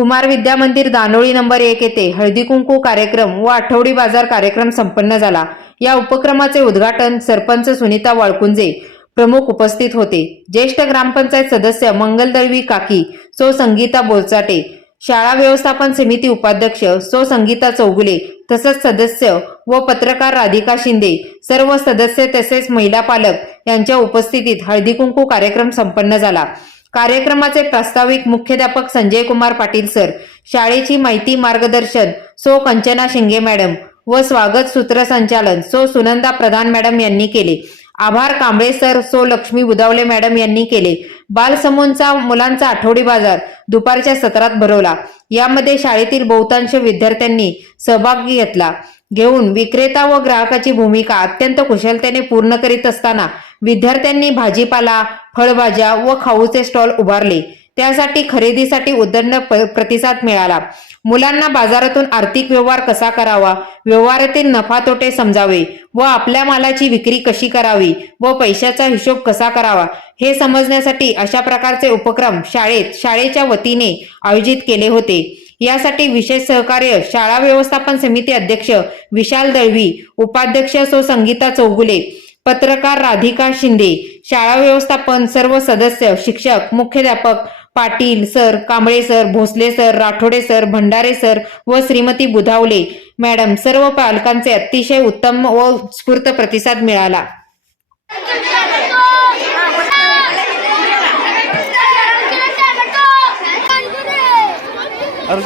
कुमार विद्या मंदिर दानोळी नंबर एक येथे हळदी कुंकू कार्यक्रम व आठवडी बाजार कार्यक्रम संपन्न झाला. या उपक्रमाचे उद्घाटन सरपंच सुनीता वाळकुंजे प्रमुख उपस्थित होते. ज्येष्ठ ग्रामपंचायत सदस्य मंगल दळवी काकी सो संगीता बोलचाटे शाळा व्यवस्थापन समिती उपाध्यक्ष सो संगीता चौगुले तसंच सदस्य व पत्रकार राधिका शिंदे सर्व सदस्य तसेच महिला पालक यांच्या उपस्थितीत हळदी कुंकू कार्यक्रम संपन्न झाला. कार्यक्रमाचे प्रास्ताविक मुख्याध्यापक संजय कुमार पाटील सर शाळेची माहिती मार्गदर्शन सो कंचना शिंगे मॅडम व स्वागत सूत्रसंचालन सो सुनंदा प्रधान मॅडम यांनी केले. आभार कांबळे सर सो लक्ष्मी बुदावले मॅडम यांनी केले. बालसमूंचा मुलांचा आठवडी बाजार दुपारच्या सत्रात भरवला. यामध्ये शाळेतील बहुतांश विद्यार्थ्यांनी सहभाग घेतला. घेऊन विक्रेता व ग्राहकाची भूमिका अत्यंत कुशलतेने पूर्ण करीत असताना विद्यार्थ्यांनी भाजीपाला फळभाज्या व खाऊचे स्टॉल उभारले. त्यासाठी खरेदीसाठी उदंड प्रतिसाद मिळाला. मुलांना बाजारातून आर्थिक व्यवहार कसा करावा? व्यवहारातील नफा तोटे समजावे व आपल्या मालाची विक्री कशी करावी व पैशाचा हिशोब कसा करावा? हे समजण्यासाठी अशा प्रकारचे उपक्रम शाळेत शाळेच्या वतीने आयोजित केले होते. यासाठी विशेष सहकार्य शाळा व्यवस्थापन समिती अध्यक्ष विशाल दळवी उपाध्यक्ष सो संगीता चौगुले पत्रकार राधिका शिंदे शाळा व्यवस्थापन सर्व सदस्य शिक्षक मुख्याध्यापक Patil sir Kamble sir Bhosale sir Rathode sir Bhandare sir व श्रीमती बुधावले. मॅडम सर्व पालकांचे अतिशय उत्तम व स्फूर्त प्रतिसाद मिळाला. আর